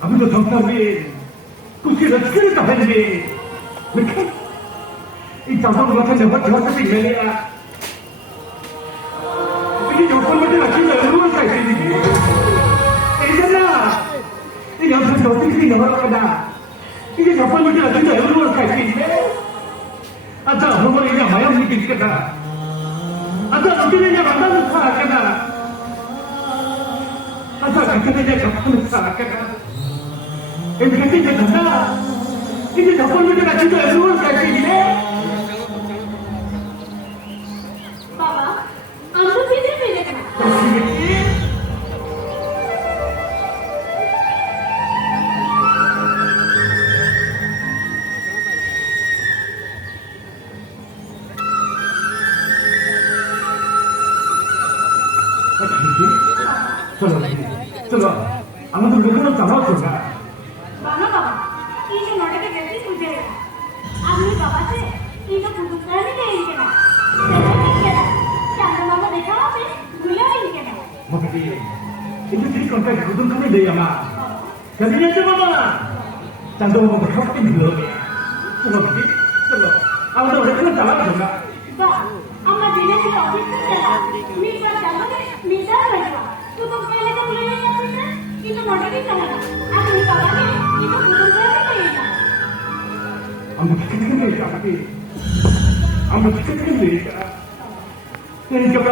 아무도 정답이 국회에서 틀렸다 했는데 Dekat. Campur macam dapat jawab tapi ini ya. Ini jawapan macam nak kita luar saya ini. Ini sana. Ini yang saya jawab ini yang orang ada. Ini jawapan macam nak kita luar saya ini. Ada orang yang mayam ni kita kena. Ada orang yang mana nak kena. Ada kita yang jawapan nak kena. Ini kita kena. Ini jawapan macam nak kita luar saya ini. চলো আমাদের বেতন চাওয়া চলবে বাবা বাবা এই যে নটাকে দেখতে বুঝে আপনি বাবাতে এই তো পুতুলটারই দেই কেন চাঁদা বাবা দেখা হবে ভুলেই কেন মতি itu jadi kontak kudung kami deh ya mak jadi aja mama candu mau berhati dulu ya cuma gitu চলো আমাদের বেতন চাওয়া চলবে বাবা আমরা দিনে কি অফিস থেকে মিটা চালাবে মিটা লাগবে পুতুল পেলে তো ভুলে যাচ্ছে না কিন্তু নটাকে চালাবে আপনি বাবাকে এই তো পুতুলটারই দেই না আমরা ঠিক নেই কাকে আমরা ঠিক নেই ini coba